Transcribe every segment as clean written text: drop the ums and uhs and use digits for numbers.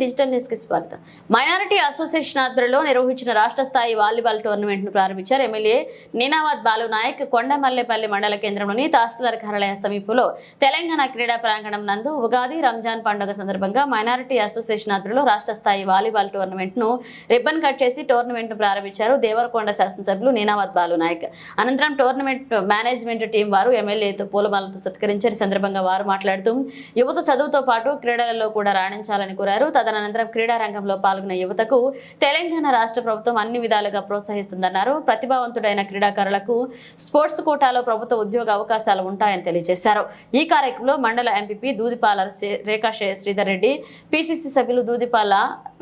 Digital news కి స్వాగతం. Minority association ఆధ్వర్యంలో నిర్వహించిన రాష్ట్ర స్థాయి వాలీబాల్ టోర్నమెంట్ ను ప్రారంభించారు ఎమ్మెల్యే నీనావత్ బాలు నాయక్. కొండమల్లేపల్లి మండల కేంద్రంలోని తహసీల్దార్ కార్యాలయ సమీపంలో తెలంగాణ క్రీడా ప్రాంగణం నందు ఉగాది రంజాన్ పండుగ సందర్భంగా మైనారిటీ అసోసియేషన్ ఆధ్వర్యంలో రాష్ట్ర స్థాయి వాలీబాల్ టోర్నమెంట్ ను రిబ్బన్ కట్ చేసి టోర్నమెంట్ ను ప్రారంభించారు దేవరకొండ శాసనసభ్యులు నీనావత్ బాలు నాయక్. అనంతరం టోర్నమెంట్ మేనేజ్మెంట్ టీం వారు ఎమ్మెల్యేతో పూలమాలతో సత్కరించారు. ఈ సందర్భంగా వారు మాట్లాడుతూ యువత చదువుతో పాటు క్రీడలలో కూడా రాణించాలని కోరారు. తదనంతరం క్రీడా రంగంలో పాల్గొన్న యువతకు తెలంగాణ రాష్ట్ర ప్రభుత్వం అన్ని విధాలుగా ప్రోత్సహిస్తుందన్నారు. ప్రతిభావంతుడైన క్రీడాకారులకు స్పోర్ట్స్ కోటాలో ప్రభుత్వ ఉద్యోగ అవకాశాలు ఉంటాయని తెలియజేశారు. ఈ కార్యక్రమంలో మండల ఎంపీపీ దూదిపాల రేఖా శ్రీధర్ రెడ్డి, పిసిసి సభ్యులు దూదిపాల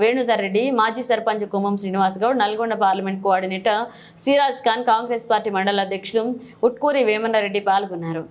వేణుధర్ రెడ్డి, మాజీ sarpanch Kummam Srinivas Goud, Nalgonda parliament coordinator Siraj Khan, Congress party మండల అధ్యక్షులు ఉట్కూరి వేమన్నారెడ్డి పాల్గొన్నారు.